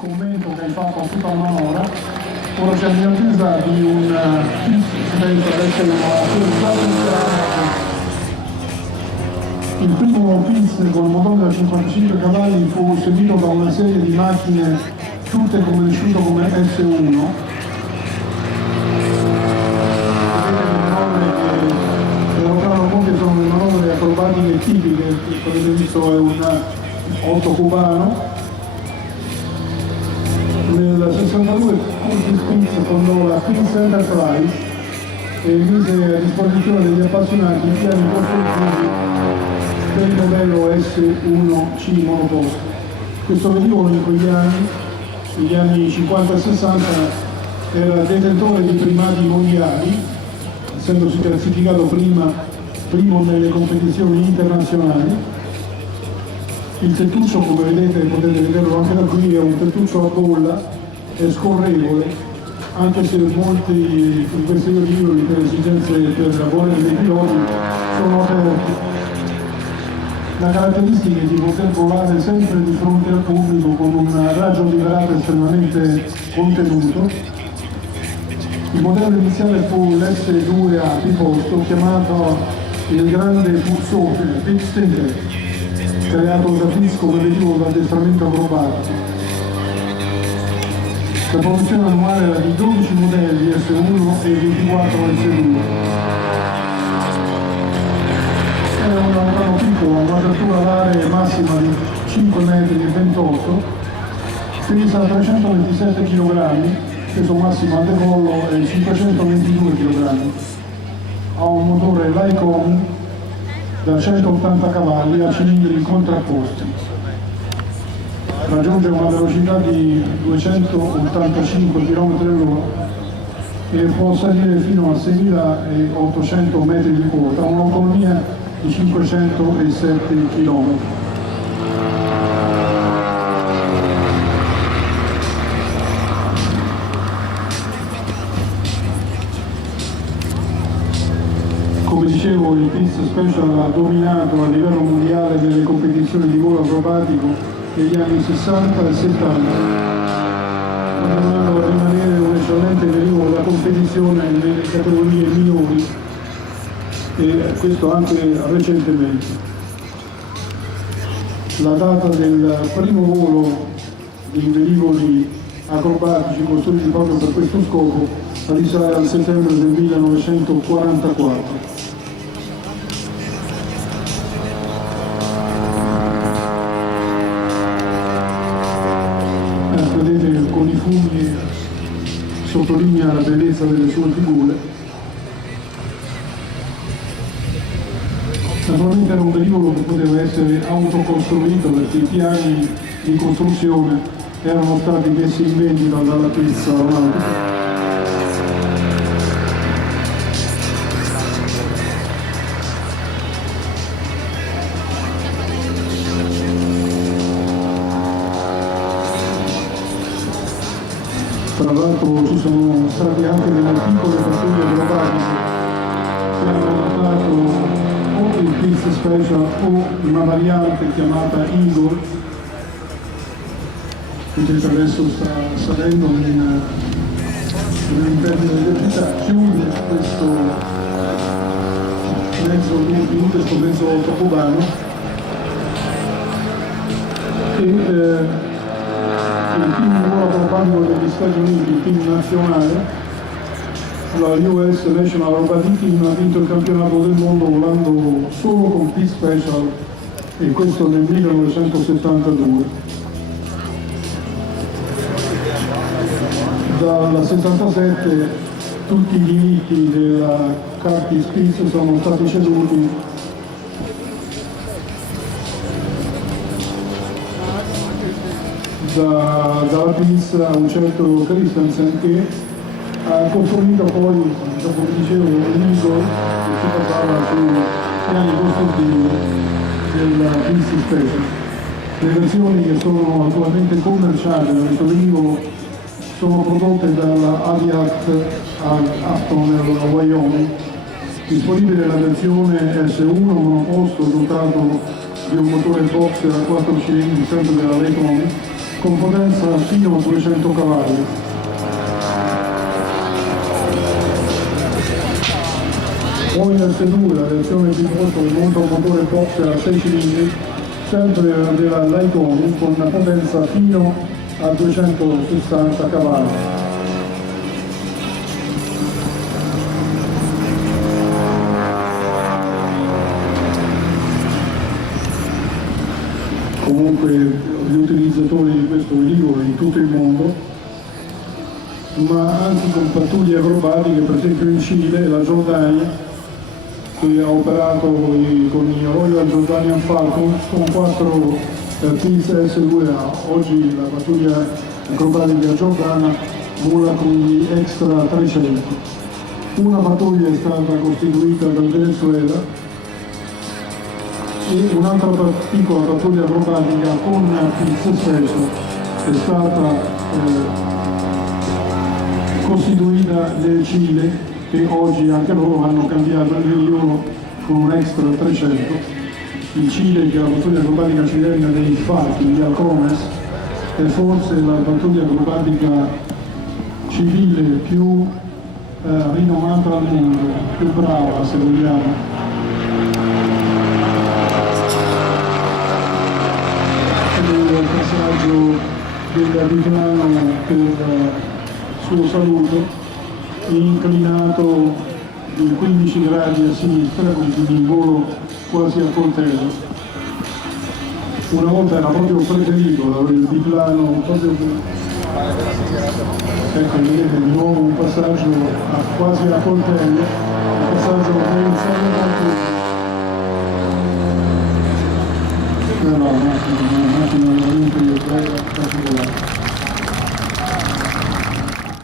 commento che hai fatto a tutta la manovra. Ora siamo in attesa di un il primo PIS con motore da 55 cavalli fu seguito da una serie di macchine tutte conosciute come S1. Sono le manovre acrobatiche tipiche, come avete visto è un 8 cubano. Nel 62 Curtis Spitz fondò la Spitz Enterprise e mise a disposizione degli appassionati i piani costruttivi del modello S1C monoposto. Questo velivolo in quegli anni, negli anni 50 e 60, era detentore di primati mondiali, essendosi classificato primo nelle competizioni internazionali. Il tettuccio, come vedete, potete vederlo anche da qui, è un tettuccio a bolla, è scorrevole, anche se molti di questi velivoli per esigenze per la volere dei piloti sono aperti. La caratteristica è di poter volare sempre di fronte al pubblico con un raggio di verata estremamente contenuto. Il modello iniziale fu l'S2A biposto, chiamato il grande pulsore, Big Stinger, creato da PIS come velivolo da addestramento acrobatico. La produzione annuale era di 12 modelli S1 e 24 S2. Era un aeroplano piccolo, un'apertura alare massima di 5 metri e 28, pesa 327 kg, peso massimo a decollo è 522 kg. Ha un motore Lycom da 180 cavalli a cilindri contrapposti. Raggiunge una velocità di 285 km/h e può salire fino a 6.800 metri di quota, un'autonomia di 507 km. Come dicevo, il PIS Special ha dominato a livello mondiale delle competizioni di volo acrobatico negli anni 60 e 70, continuando a rimanere un eccellente velivolo da competizione nelle categorie minori, e questo anche recentemente. La data del primo volo di velivoli acrobatici costruiti proprio per questo scopo risale al settembre del 1944. Vedete, con i funghi sottolinea la bellezza delle sue figure. Naturalmente era un velivolo che poteva essere autocostruito perché i piani di costruzione erano stati messi in vendita dalla PIS Aeronautica. Tra l'altro ci sono stati anche delle piccole pattuglie acrobatiche che hanno notato o il PIS Special o una variante chiamata Eagle, che adesso sta salendo all'interno delle velocità, chiude questo mezzo cubano e il team volo acrobatico degli Stati Uniti, il team nazionale, la US National Aerobatic Team, ha vinto il campionato del mondo volando solo con PIS Special, e questo nel 1972. Dal 77 tutti i diritti della Curtis Spitz sono stati ceduti dalla PIS a un certo Christensen, che ha costruito poi, dopo che dicevo, l'Eagle, che si basava sui piani costruttivi del PIS Special. Le versioni che sono attualmente commerciali da questo velivolo sono prodotte dalla Aviat a Afton, nel Wyoming. Disponibile la versione S1 monoposto dotato di un motore boxer a 4 cilindri sempre della Lycom, con potenza fino a 200 cavalli. Poi nel sedù la reazione di moto monta un motore boxer a 6 cilindri, sempre della Lyconi, con una potenza fino a 260 cavalli. Comunque gli utilizzatori di questo velivolo in tutto il mondo, ma anche con pattuglie acrobatiche, per esempio in Cile la Giordania, che ha operato con i Royal Jordanian Falcons con 4 Teams S2A. Oggi la pattuglia acrobatica giordana vola con gli Extra 300. Una pattuglia è stata costituita dal Venezuela e un'altra piccola pattuglia acrobatica con il sospeso è stata costituita nel Cile, che oggi anche loro hanno cambiato il velivolo con un Extra 300. Il Cile, che è la pattuglia acrobatica cilena dei FARC, gli Halcones, è forse la pattuglia acrobatica civile più rinomata al mondo, più brava se vogliamo. Il passaggio del biplano per suo saluto, inclinato di 15 gradi a sinistra, quindi di volo quasi a coltello. Una volta era proprio preferito il biplano proprio per... Ecco, vedete di nuovo un passaggio quasi a coltello, un passaggio che iniziale no, un attimo veramente particolare.